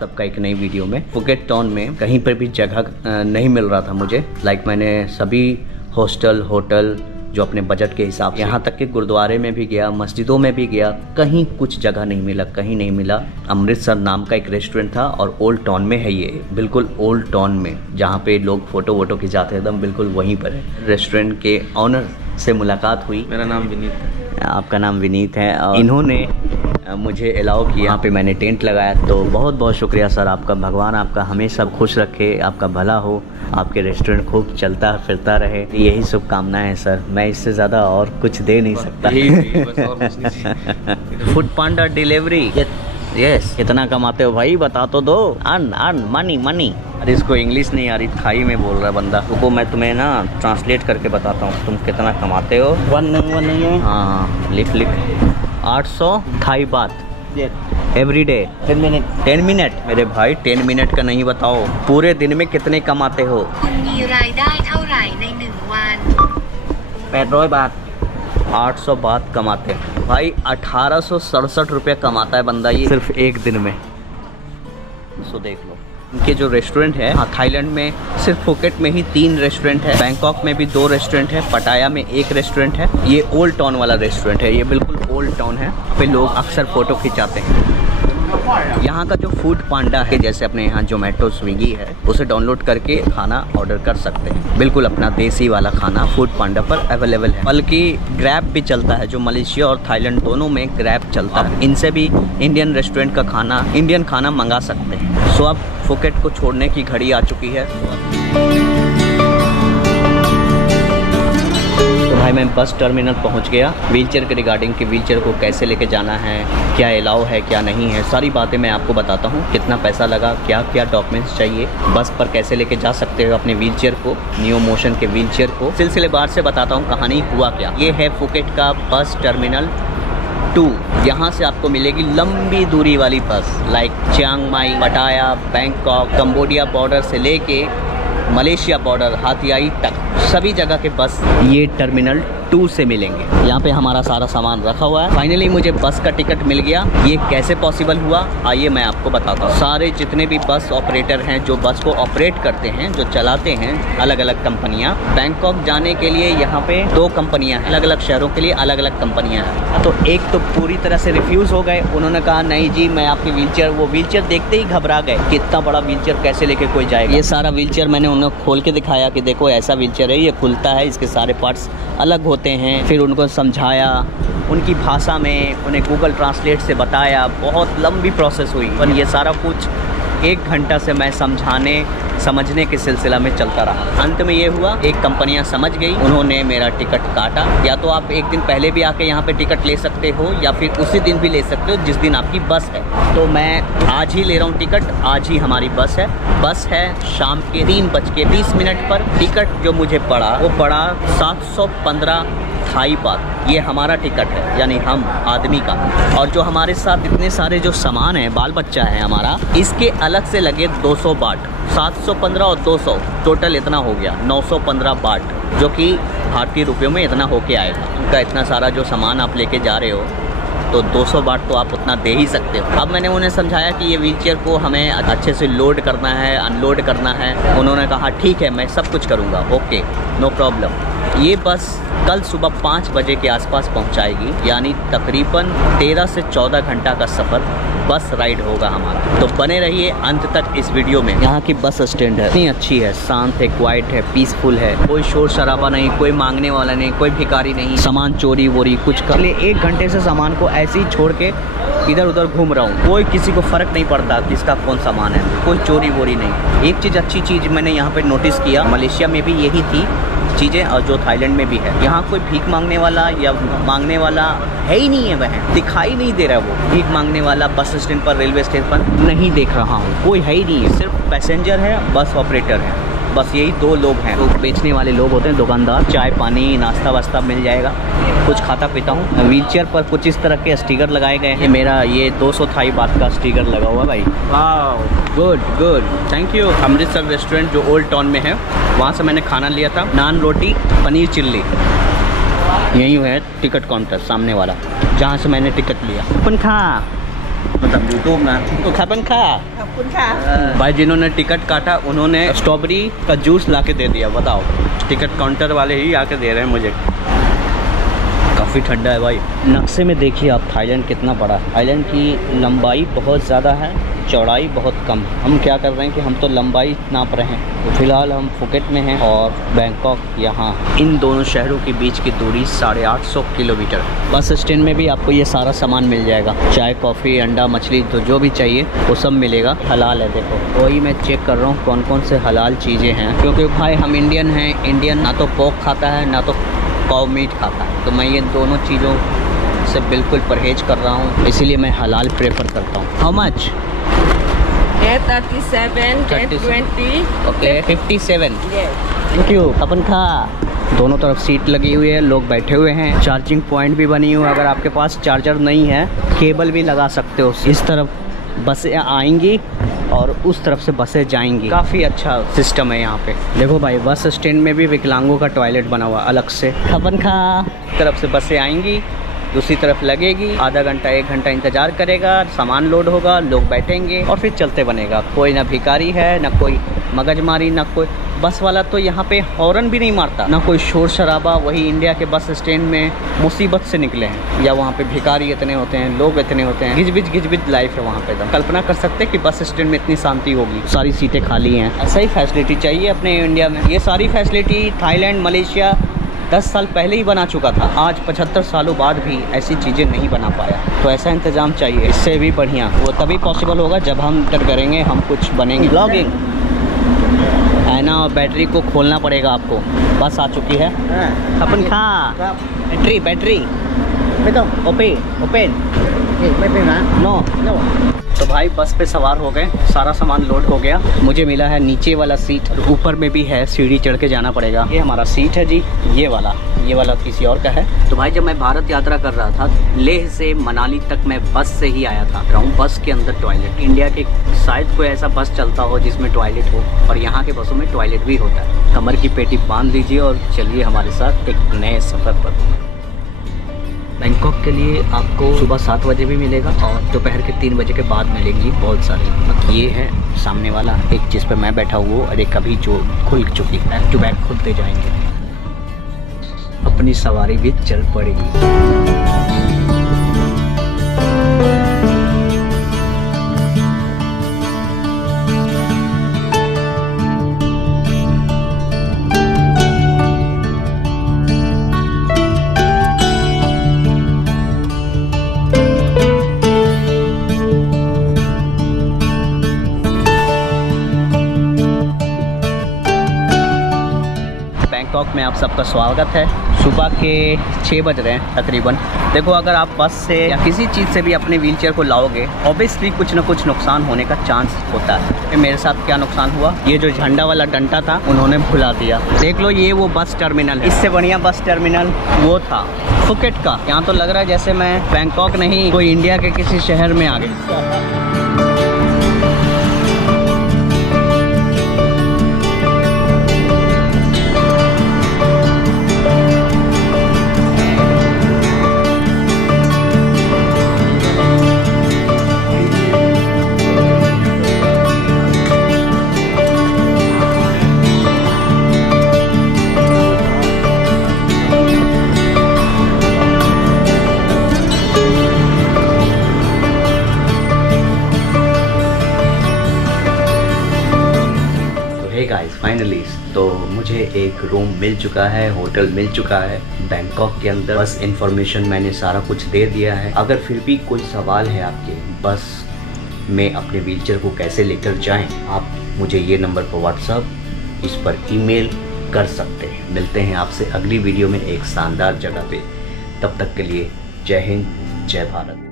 सबका एक नई वीडियो में। फुकेट टाउन में कहीं पर भी जगह नहीं मिल रहा था मुझे। मैंने सभी हॉस्टल होटल जो अपने बजट के हिसाब से, यहाँ तक कि गुरुद्वारे में भी गया, मस्जिदों में भी गया, कहीं कुछ जगह नहीं मिला, कहीं नहीं मिला। अमृतसर नाम का एक रेस्टोरेंट था और ओल्ड टाउन में है ये, बिल्कुल ओल्ड टाउन में, जहाँ पे लोग फोटो वोटो खिंचाते हैं, एकदम बिल्कुल वहीं पर है। रेस्टोरेंट के ऑनर से मुलाकात हुई। मेरा नाम विनीत है। आपका नाम विनीत है और इन्होंने मुझे अलाउ किया। यहाँ पे मैंने टेंट लगाया, तो बहुत बहुत शुक्रिया सर आपका। भगवान आपका हमेशा खुश रखे, आपका भला हो, आपके रेस्टोरेंट खूब चलता फिरता रहे, यही शुभकामनाएं है सर। मैं इससे ज़्यादा और कुछ दे नहीं सकता। फूड पांडा डिलीवरी, यस। कितना कमाते हो भाई, बता तो दो। Earn money money. अरे इसको इंग्लिश नहीं आ रही, थाई में बोल रहा है बंदा। रुको मैं तुम्हें ना ट्रांसलेट करके बताता हूँ तुम कितना कमाते हो। हाँ लिख 800 थाई बात एवरी डे। 10 मिनट मेरे भाई, 10 मिनट का नहीं बताओ, पूरे दिन में कितने कमाते हो? 800 बात 800 बात कमाते हैं भाई। 1867 रुपये कमाता है बंदा ये सिर्फ एक दिन में। सो देख लो इनके जो रेस्टोरेंट है। हाँ, थाईलैंड में सिर्फ फुकेट में ही 3 रेस्टोरेंट है, बैंकॉक में भी 2 रेस्टोरेंट है, पटाया में 1 रेस्टोरेंट है। ये ओल्ड टाउन वाला रेस्टोरेंट है, ये बिल्कुल ओल्ड टाउन है। पे लोग अक्सर फोटो खिंचाते हैं। यहाँ का जो फूड पांडा है, जैसे अपने यहाँ जोमेटो स्विगी है, उसे डाउनलोड करके खाना ऑर्डर कर सकते हैं। बिल्कुल अपना देसी वाला खाना फूड पांडा पर अवेलेबल है। बल्कि ग्रैब भी चलता है, जो मलेशिया और थाईलैंड दोनों में ग्रैब चलता है। इनसे भी इंडियन रेस्टोरेंट का खाना, इंडियन खाना मंगा सकते हैं। सो अब फुकेट को छोड़ने की घड़ी आ चुकी है। भाई मैं बस टर्मिनल पहुंच गया। व्हीलचेयर के रिगार्डिंग कि व्हीलचेयर को कैसे लेके जाना है, क्या अलाउ है क्या नहीं है, सारी बातें मैं आपको बताता हूं। कितना पैसा लगा, क्या क्या डॉक्यूमेंट्स चाहिए, बस पर कैसे लेके जा सकते हो अपने व्हीलचेयर को, नियो मोशन के व्हीलचेयर को, सिलसिलेवार से बताता हूँ कहानी हुआ क्या। ये है फुकेट का बस टर्मिनल 2। यहाँ से आपको मिलेगी लंबी दूरी वाली बस, लाइक चियांग माई, पटाया, बैंकॉक, कंबोडिया बॉर्डर से लेके मलेशिया बॉर्डर हाथियाई तक सभी जगह के बस ये टर्मिनल 2 से मिलेंगे। यहाँ पे हमारा सारा सामान रखा हुआ है। फाइनली मुझे बस का टिकट मिल गया। ये कैसे पॉसिबल हुआ, आइए मैं आपको बताता हूँ। सारे जितने भी बस ऑपरेटर हैं, जो बस को ऑपरेट करते हैं, जो चलाते हैं, अलग अलग कंपनियाँ। बैंकॉक जाने के लिए यहाँ पे 2 कंपनियाँ हैं, अलग अलग शहरों के लिए अलग अलग कंपनियाँ हैं। तो एक तो पूरी तरह से रिफ्यूज़ हो गए, उन्होंने कहा नहीं जी मैं आपकी व्हीलचेयर, वो व्हीलचेयर देखते ही घबरा गए कि इतना बड़ा व्हीलचेयर कैसे लेके कोई जाएगा। ये सारा व्हीलचेयर मैंने उन्हें खोल के दिखाया कि देखो ऐसा व्हीलचेयर है, ये खुलता है, इसके सारे पार्ट्स अलग होते हैं। फिर उनको समझाया उनकी भाषा में, उन्हें गूगल ट्रांसलेट से बताया। बहुत लंबी प्रोसेस हुई और ये सारा कुछ 1 घंटा से मैं समझने के सिलसिला में चलता रहा। अंत में ये हुआ, एक कंपनियां समझ गई, उन्होंने मेरा टिकट काटा। या तो आप एक दिन पहले भी आके यहाँ पे टिकट ले सकते हो या फिर उसी दिन भी ले सकते हो जिस दिन आपकी बस है। तो मैं आज ही ले रहा हूँ टिकट, आज ही हमारी बस है। बस है शाम के 3:20 पर। टिकट जो मुझे पड़ा वो पड़ा 715 थाई बात। ये हमारा टिकट है, यानी हम आदमी का। और जो हमारे साथ इतने सारे जो सामान है, बाल बच्चा है हमारा, इसके अलग से लगे 200 बाट। 715 और 200 टोटल इतना हो गया 915 बाट, जो कि भारतीय रुपयों में इतना होके आएगा। उनका इतना सारा जो सामान आप लेके जा रहे हो तो 200 बाट तो आप उतना दे ही सकते हो। अब मैंने उन्हें समझाया कि ये व्हीलचेयर को हमें अच्छे से लोड करना है, अनलोड करना है। उन्होंने कहा ठीक है मैं सब कुछ करूँगा, ओके नो प्रॉब्लम। ये बस कल सुबह 5 बजे के आसपास पहुंचाएगी, यानी तकरीबन 13 से 14 घंटा का सफ़र बस राइड होगा हमारा। तो बने रहिए अंत तक इस वीडियो में। यहाँ की बस स्टैंड है, इतनी अच्छी है, शांत है, क्वाइट है, पीसफुल है, कोई शोर शराबा नहीं, कोई मांगने वाला नहीं, कोई भिखारी नहीं, सामान चोरी वोरी कुछ कर ले। 1 घंटे से सामान को ऐसे ही छोड़ के इधर उधर घूम रहा हूँ, कोई किसी को फ़र्क नहीं पड़ता किसका कौन सामान है, कोई चोरी वोरी नहीं। एक चीज़ अच्छी चीज़ मैंने यहाँ पर नोटिस किया, मलेशिया में भी यही थी चीज़ें और जो थाईलैंड में भी है। यहाँ कोई भीख मांगने वाला या मांगने वाला है ही नहीं है, वह दिखाई नहीं दे रहा। वो भीख मांगने वाला बस स्टैंड पर, रेलवे स्टेशन पर नहीं देख रहा हूँ, कोई है ही नहीं है। सिर्फ पैसेंजर है, बस ऑपरेटर है, बस यही 2 लोग हैं। तो बेचने वाले लोग होते हैं, दुकानदार, चाय पानी नाश्ता वास्ता मिल जाएगा, कुछ खाता पीता हूँ। व्हीलचेयर पर कुछ इस तरह के स्टिकर लगाए गए हैं। मेरा ये 200 थाई बात का स्टिकर लगा हुआ भाई। वाह, good good, thank you. Amritsar restaurant जो ओल्ड टाउन में है, वहाँ से मैंने खाना लिया था, नान रोटी पनीर चिल्ली। यही है टिकट काउंटर सामने वाला, जहाँ से मैंने टिकट लिया। अपन खा मतलब यूट्यूब में तो खापन खा। भाई जिन्होंने टिकट काटा उन्होंने स्ट्रॉबेरी का जूस ला के दे दिया। बताओ, टिकट काउंटर वाले ही आके दे रहे हैं मुझे। काफ़ी ठंडा है भाई। नक्शे में देखिए आप थाईलैंड कितना बड़ा है। थाईलैंड की लंबाई बहुत ज़्यादा है, चौड़ाई बहुत कम। हम क्या कर रहे हैं कि हम तो लंबाई नाप रहे हैं। तो फिलहाल हम फुकेट में हैं और बैंकॉक यहाँ। इन दोनों शहरों के बीच की दूरी 850 किलोमीटर। बस स्टैंड में भी आपको ये सारा सामान मिल जाएगा, चाय, कॉफ़ी, अंडा, मछली, तो जो भी चाहिए वो सब मिलेगा। हलाल है, देखो वही मैं चेक कर रहा हूँ कौन कौन से हलाल चीज़ें हैं, क्योंकि भाई हम इंडियन हैं। इंडियन ना तो पोर्क खाता है ना तो काऊ मीट खाता है, तो मैं ये दोनों चीज़ों से बिल्कुल परहेज कर रहा हूँ, इसीलिए मैं हलाल प्रेफर करता हूँ। How much? 37, 20. Okay 57। Thank you. अपन खा। दोनों तरफ सीट लगी हुई है, लोग बैठे हुए हैं। चार्जिंग पॉइंट भी बनी हुई है, अगर आपके पास चार्जर नहीं है केबल भी लगा सकते हो। इस तरफ बसें आएंगी और उस तरफ से बसें जाएंगी। काफ़ी अच्छा सिस्टम है यहाँ पे। देखो भाई, बस स्टैंड में भी विकलांगों का टॉयलेट बना हुआ अलग से। अपन खा। तरफ से बसें आएंगी, दूसरी तरफ लगेगी, आधा घंटा 1 घंटा इंतज़ार करेगा, सामान लोड होगा, लोग बैठेंगे और फिर चलते बनेगा। कोई ना भिखारी है, ना कोई मगजमारी, ना कोई बस वाला तो यहाँ पे हॉर्न भी नहीं मारता, ना कोई शोर शराबा। वही इंडिया के बस स्टैंड में मुसीबत से निकले हैं, या वहाँ पे भिखारी इतने होते हैं, लोग इतने होते हैं, घिच लाइफ है वहाँ पे। एकदम कल्पना कर सकते हैं कि बस स्टैंड में इतनी शांति होगी, सारी सीटें खाली हैं। ऐसा ही फैसिलिटी चाहिए अपने इंडिया में। ये सारी फैसिलिटी थाईलैंड, मलेशिया 10 साल पहले ही बना चुका था। आज 75 सालों बाद भी ऐसी चीज़ें नहीं बना पाया। तो ऐसा इंतज़ाम चाहिए, इससे भी बढ़िया। वो तभी पॉसिबल होगा जब हम करेंगे, हम कुछ बनेंगे। ब्लॉगिंग है ना, और बैटरी को खोलना पड़ेगा आपको। बस आ चुकी है। अपन खा। Battery open no. तो भाई बस पे सवार हो गए, सारा सामान लोड हो गया। मुझे मिला है नीचे वाला सीट, ऊपर में भी है, सीढ़ी चढ़ के जाना पड़ेगा। ये हमारा सीट है जी, ये वाला किसी और का है। तो भाई जब मैं भारत यात्रा कर रहा था, लेह से मनाली तक मैं बस से ही आया था। बस के अंदर टॉयलेट, इंडिया के शायद कोई ऐसा बस चलता हो जिसमें टॉयलेट हो, और यहाँ के बसों में टॉयलेट भी होता है। कमर की पेटी बांध लीजिए और चलिए हमारे साथ एक नए सफ़र पर। बैंकॉक के लिए आपको सुबह 7 बजे भी मिलेगा और दोपहर के 3 बजे के बाद मिलेंगी बहुत सारी। ये है सामने वाला एक, जिस पे मैं बैठा हुआ, और एक अभी जो खुल चुकी है। बैक टू बैक खुलते जाएंगे, अपनी सवारी भी चल पड़ेगी। बैंकॉक में आप सबका स्वागत है। सुबह के 6 बज रहे हैं तकरीबन। देखो, अगर आप बस से या किसी चीज़ से भी अपने व्हीलचेयर को लाओगे, ऑब्वियसली कुछ ना कुछ नुकसान होने का चांस होता है। मेरे साथ क्या नुकसान हुआ, ये जो झंडा वाला डंडा था उन्होंने भुला दिया। देख लो, ये वो बस टर्मिनल है। इससे बढ़िया बस टर्मिनल वो था फुकेट का। यहाँ तो लग रहा है जैसे मैं बैंकॉक नहीं, कोई इंडिया के किसी शहर में आ गया। गाइस फाइनली तो मुझे एक रूम मिल चुका है, होटल मिल चुका है बैंकॉक के अंदर। बस इन्फॉर्मेशन मैंने सारा कुछ दे दिया है। अगर फिर भी कोई सवाल है आपके, बस में अपने व्हीलचेयर को कैसे लेकर जाएं, आप मुझे ये नंबर पर व्हाट्सअप, इस पर ईमेल कर सकते हैं। मिलते हैं आपसे अगली वीडियो में एक शानदार जगह पे। तब तक के लिए जय हिंद, जय भारत।